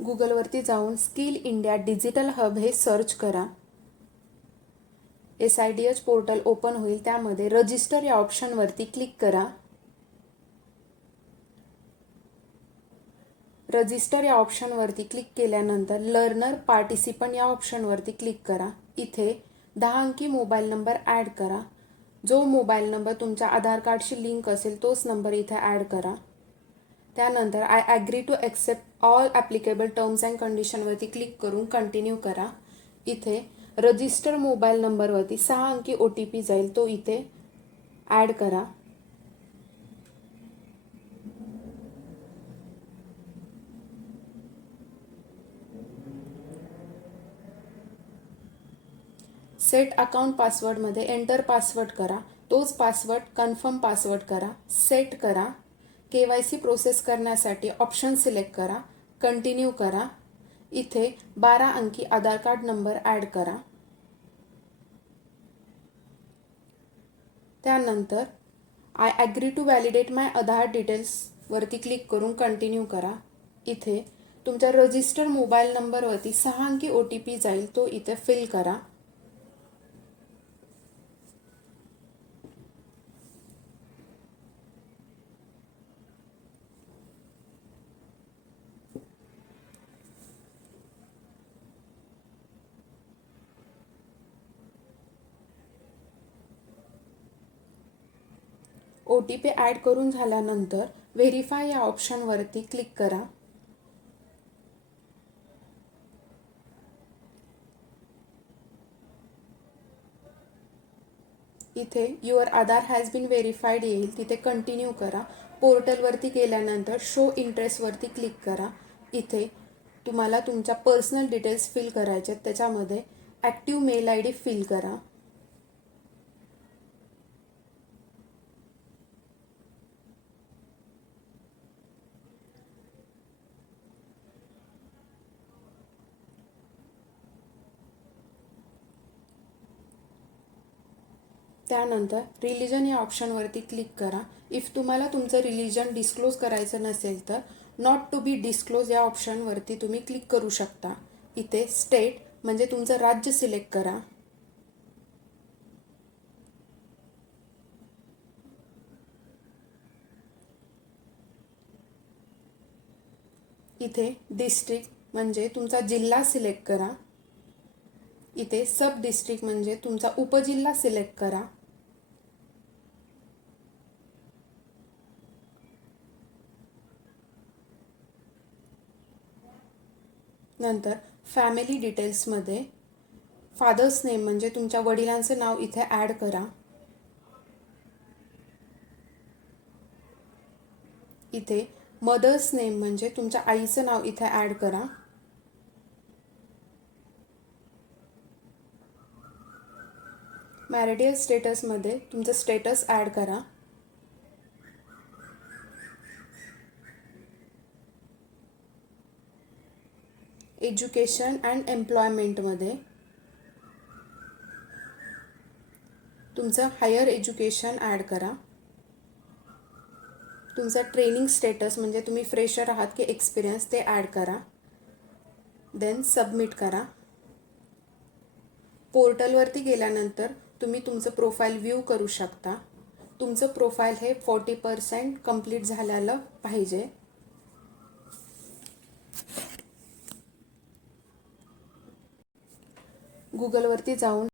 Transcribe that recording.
गुगलवरती जाऊन skill India digital hub हे सर्च करा. SIDH पोर्टल ओपन होईल. त्यामध्ये रजिस्टर या ऑप्शनवरती क्लिक करा. रजिस्टर या ऑप्शनवरती क्लिक केल्यानंतर लर्नर पार्टिसिपंट या ऑप्शनवरती क्लिक करा. इथे 10 अंकी मोबाईल नंबर ॲड करा. जो मोबाईल नंबर तुमच्या आधार कार्डशी लिंक असेल तोच नंबर इथे ॲड करा. त्यानंतर I agree to accept all applicable terms and कंडिशनवरती क्लिक करून कंटिन्यू करा. इथे रजिस्टर मोबाईल नंबरवरती 6 अंकी OTP जाईल, तो इथे ॲड करा. सेट अकाउंट पासवर्डमध्ये एंटर पासवर्ड करा. तोच पासवर्ड कन्फर्म पासवर्ड करा. सेट करा. KYC प्रोसेस करण्यासाठी ऑप्शन सिलेक्ट करा. कंटिन्यू करा. इथे 12 अंकी आधार कार्ड नंबर ॲड करा. त्यानंतर I agree to validate my Aadhaar details वरती क्लिक करून कंटिन्यू करा. इथे तुमच्या रजिस्टर मोबाईल नंबरवरती 6 अंकी OTP जाईल, तो इथे फिल करा. OTP ॲड करून झाल्यानंतर व्हेरीफाय या ऑप्शनवरती क्लिक करा. इथे your Aadhaar has been verified येईल, तिथे कंटिन्यू करा. पोर्टलवरती गेल्यानंतर शो इंटरेस्टवरती क्लिक करा. इथे तुम्हाला तुमच्या पर्सनल डिटेल्स फिल करायचे, त्याच्यामध्ये ॲक्टिव्ह मेल ID फिल करा. त्यानंतर रिलिजन या ऑप्शनवरती क्लिक करा. इफ तुम्हाला तुमचं रिलिजन डिस्क्लोज करायचं नसेल तर नॉट टू बी डिस्क्लोज या ऑप्शनवरती तुम्ही क्लिक करू शकता. इथे स्टेट म्हणजे तुमचं राज्य सिलेक्ट करा. इथे डिस्ट्रिक्ट म्हणजे तुमचा जिल्हा सिलेक्ट करा. इथे सब डिस्ट्रिक्ट म्हणजे तुमचा उपजिल्हा सिलेक्ट करा. नंतर फॅमिली डिटेल्समध्ये फादर्स नेम म्हणजे तुमच्या वडिलांचं नाव इथे ॲड करा. इथे मदर्स नेम म्हणजे तुमच्या आईचं नाव इथे ॲड करा. मॅरिटल स्टेटसमध्ये तुमचं स्टेटस ॲड करा. एज्युकेशन अँड एम्प्लॉयमेंटमध्ये तुमचं हायर एज्युकेशन ॲड करा. तुमचा ट्रेनिंग स्टेटस म्हणजे तुम्ही फ्रेशर आहात की एक्सपिरियन्स ते ॲड करा. देन सबमिट करा. पोर्टलवरती गेल्यानंतर तुम्ही तुमचं प्रोफाईल व्ह्यू करू शकता. तुमचं प्रोफाईल हे 40% कंप्लीट झालेलं पाहिजे. गुगलवरती जाऊन